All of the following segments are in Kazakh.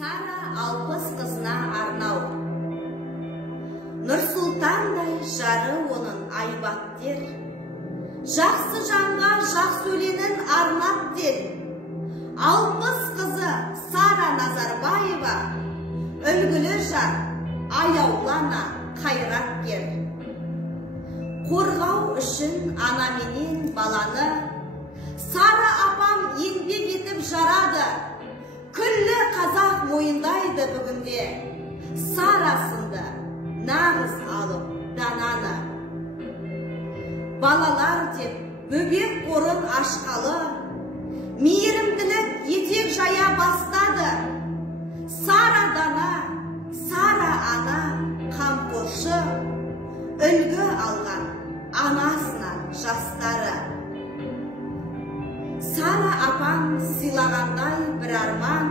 Сара Алпыс қызына арнау. Нұрсұлтандай жары оның айбаттер, жақсы жанға жақсы өленін арнап дер. Алпыс қызы Сара Назарбаева, үлгілі жар, аяулана қайраткер. Қорғау үшін ана менен баланы Сара апам еңбек етіп жарады. Күллі қазақ мойындайды бүгінде Сара сынды нағыз алып дананы. Балалар деп бөбек қорын ашқалы, мейірімділік етек жая бастады. Сара дана, Сара ана, қамқоршы, үлгі алған анасынан жастары. Сара апам сыйлағандай бір арман,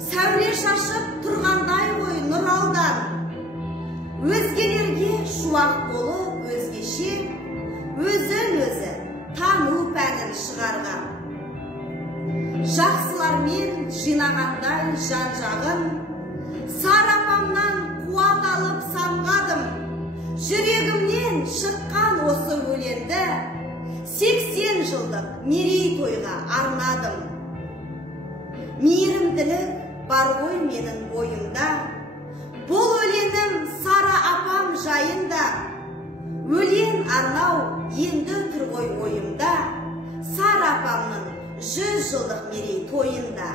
сәуле шашып тұрғандай ғой нұр алдан. Өзгелерге шуақ болып өзгеше, өзін өзі тану пәнін шығарған. Жақсылармен жинағандай жан-жағын, Сара апамнан қуат алып самғадым. Жүрегімнен шыққан осы өлеңді 80 жылдық мерейтойға арнадым. Мейірімділік бар ғой менің бойымда, бұл өлеңім Сара апам жайында. Өлең арнау енді тұр ғой ойымда, Сара апамның 100 жылдық мерейтойында.